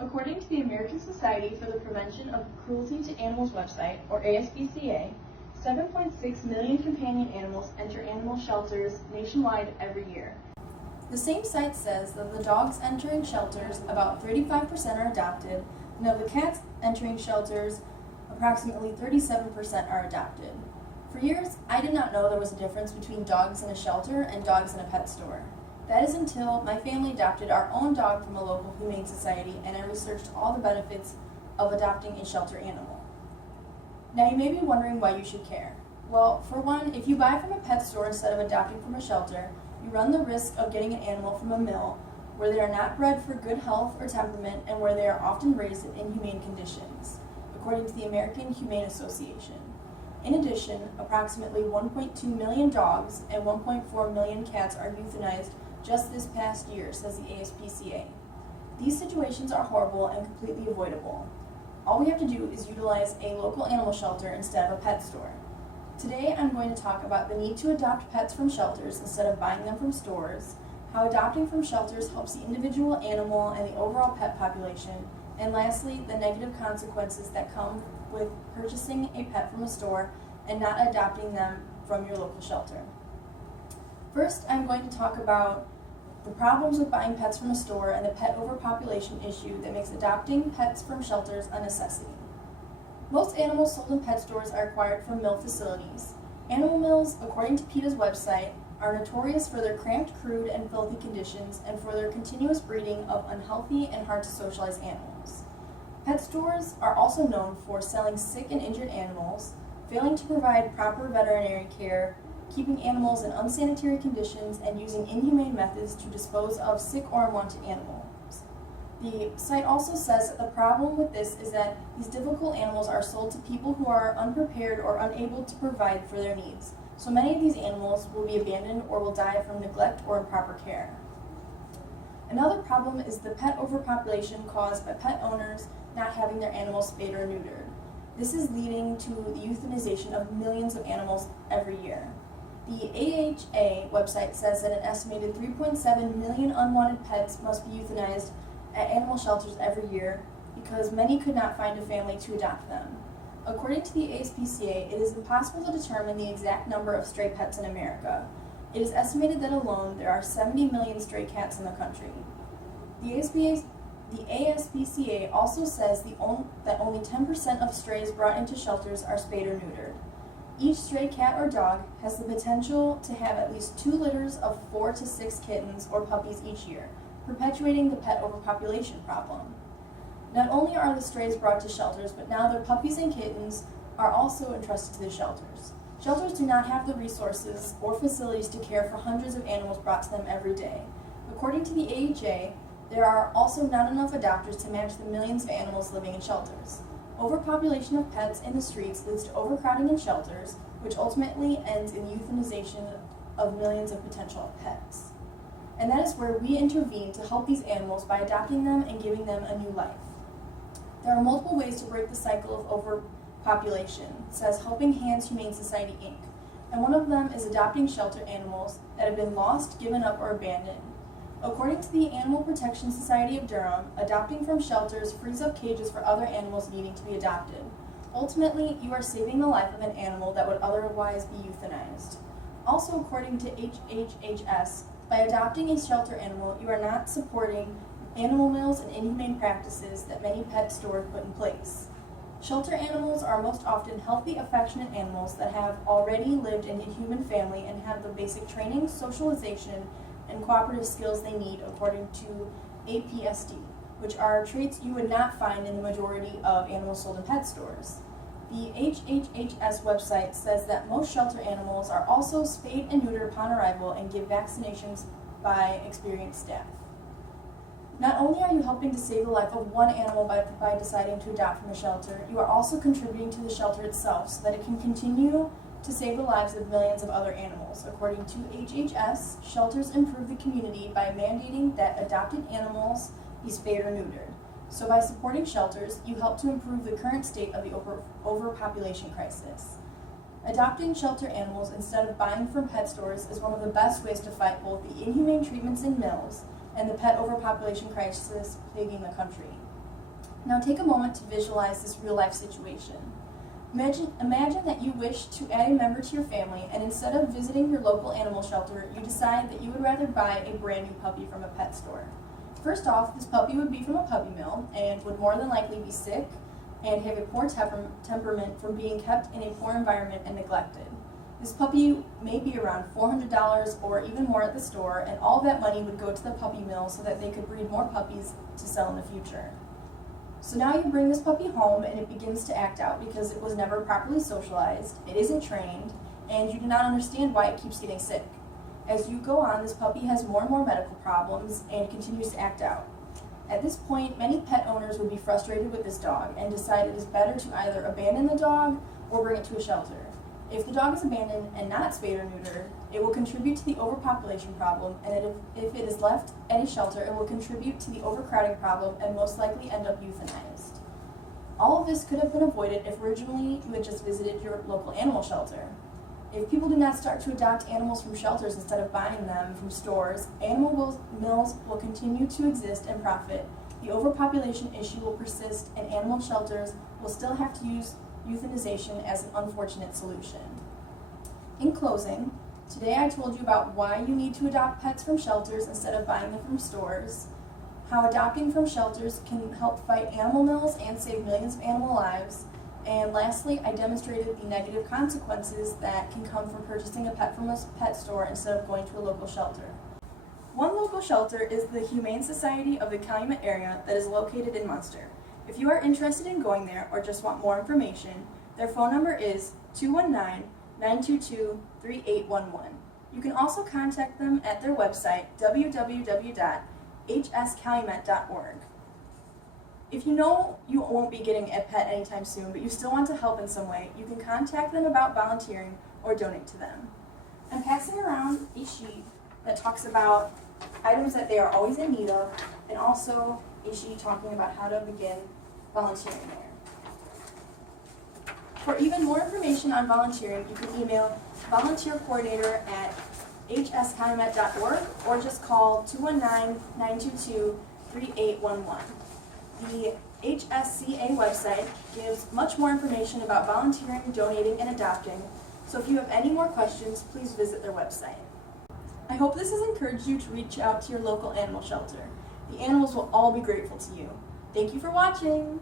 According to the American Society for the Prevention of Cruelty to Animals website, or ASPCA, 7.6 million companion animals enter animal shelters nationwide every year. The same site says that the dogs entering shelters, about 35% are adopted, and of the cats entering shelters, approximately 37% are adopted. For years, I did not know there was a difference between dogs in a shelter and dogs in a pet store. That is until my family adopted our own dog from a local humane society, and I researched all the benefits of adopting a shelter animal. Now you may be wondering why you should care. Well, for one, if you buy from a pet store instead of adopting from a shelter, you run the risk of getting an animal from a mill where they are not bred for good health or temperament and where they are often raised in inhumane conditions, according to the American Humane Association. In addition, approximately 1.2 million dogs and 1.4 million cats are euthanized just this past year, says the ASPCA. These situations are horrible and completely avoidable. All we have to do is utilize a local animal shelter instead of a pet store. Today I'm going to talk about the need to adopt pets from shelters instead of buying them from stores, how adopting from shelters helps the individual animal and the overall pet population, and lastly, the negative consequences that come with purchasing a pet from a store and not adopting them from your local shelter. First, I'm going to talk about the problems with buying pets from a store and the pet overpopulation issue that makes adopting pets from shelters a necessity. Most animals sold in pet stores are acquired from mill facilities. Animal mills, according to PETA's website, are notorious for their cramped, crude, and filthy conditions and for their continuous breeding of unhealthy and hard to socialize animals. Pet stores are also known for selling sick and injured animals, failing to provide proper veterinary care, keeping animals in unsanitary conditions, and using inhumane methods to dispose of sick or unwanted animals. The site also says that the problem with this is that these difficult animals are sold to people who are unprepared or unable to provide for their needs. So many of these animals will be abandoned or will die from neglect or improper care. Another problem is the pet overpopulation caused by pet owners not having their animals spayed or neutered. This is leading to the euthanization of millions of animals every year. The AHA website says that an estimated 3.7 million unwanted pets must be euthanized at animal shelters every year because many could not find a family to adopt them. According to the ASPCA, it is impossible to determine the exact number of stray pets in America. It is estimated that alone there are 70 million stray cats in the country. The ASPCA also says that only 10% of strays brought into shelters are spayed or neutered. Each stray cat or dog has the potential to have at least 2 litters of 4 to 6 kittens or puppies each year, perpetuating the pet overpopulation problem. Not only are the strays brought to shelters, but now their puppies and kittens are also entrusted to the shelters. Shelters do not have the resources or facilities to care for hundreds of animals brought to them every day. According to the AHA, there are also not enough adopters to match the millions of animals living in shelters. Overpopulation of pets in the streets leads to overcrowding in shelters, which ultimately ends in euthanization of millions of potential pets. And that is where we intervene to help these animals by adopting them and giving them a new life. There are multiple ways to break the cycle of overpopulation, says Helping Hands Humane Society, Inc., and one of them is adopting shelter animals that have been lost, given up, or abandoned. According to the Animal Protection Society of Durham, adopting from shelters frees up cages for other animals needing to be adopted. Ultimately, you are saving the life of an animal that would otherwise be euthanized. Also, according to HHHS, by adopting a shelter animal, you are not supporting animal mills and inhumane practices that many pet stores put in place. Shelter animals are most often healthy, affectionate animals that have already lived in a human family and have the basic training, socialization, and cooperative skills they need according to APSD, which are traits you would not find in the majority of animals sold in pet stores. The HHHS website says that most shelter animals are also spayed and neutered upon arrival and give vaccinations by experienced staff. Not only are you helping to save the life of one animal by deciding to adopt from a shelter, you are also contributing to the shelter itself so that it can continue to save the lives of millions of other animals. According to HHS, shelters improve the community by mandating that adopted animals be spayed or neutered. So by supporting shelters, you help to improve the current state of the overpopulation crisis. Adopting shelter animals instead of buying from pet stores is one of the best ways to fight both the inhumane treatments in mills and the pet overpopulation crisis plaguing the country. Now take a moment to visualize this real-life situation. Imagine that you wish to add a member to your family, and instead of visiting your local animal shelter, you decide that you would rather buy a brand new puppy from a pet store. First off, this puppy would be from a puppy mill and would more than likely be sick and have a poor temperament from being kept in a poor environment and neglected. This puppy may be around $400 or even more at the store, and all of that money would go to the puppy mill so that they could breed more puppies to sell in the future. So now you bring this puppy home and it begins to act out because it was never properly socialized, it isn't trained, and you do not understand why it keeps getting sick. As you go on, this puppy has more and more medical problems and continues to act out. At this point, many pet owners would be frustrated with this dog and decide it is better to either abandon the dog or bring it to a shelter. If the dog is abandoned and not spayed or neutered, it will contribute to the overpopulation problem, and if it is left at a shelter, it will contribute to the overcrowding problem and most likely end up euthanized. All of this could have been avoided if originally you had just visited your local animal shelter. If people do not start to adopt animals from shelters instead of buying them from stores, animal mills will continue to exist and profit, the overpopulation issue will persist, and animal shelters will still have to use euthanization as an unfortunate solution. In closing, today I told you about why you need to adopt pets from shelters instead of buying them from stores, how adopting from shelters can help fight animal mills and save millions of animal lives, and lastly, I demonstrated the negative consequences that can come from purchasing a pet from a pet store instead of going to a local shelter. One local shelter is the Humane Society of the Calumet area that is located in Munster. If you are interested in going there or just want more information, their phone number is 219-922-3811. You can also contact them at their website, www.hscalumet.org. If you know you won't be getting a pet anytime soon, but you still want to help in some way, you can contact them about volunteering or donate to them. I'm passing around a sheet that talks about items that they are always in need of, and also a sheet talking about how to begin volunteering there. For even more information on volunteering, you can email volunteercoordinator@hscalumet.org or just call 219-922-3811. The HSCA website gives much more information about volunteering, donating, and adopting, so if you have any more questions, please visit their website. I hope this has encouraged you to reach out to your local animal shelter. The animals will all be grateful to you. Thank you for watching!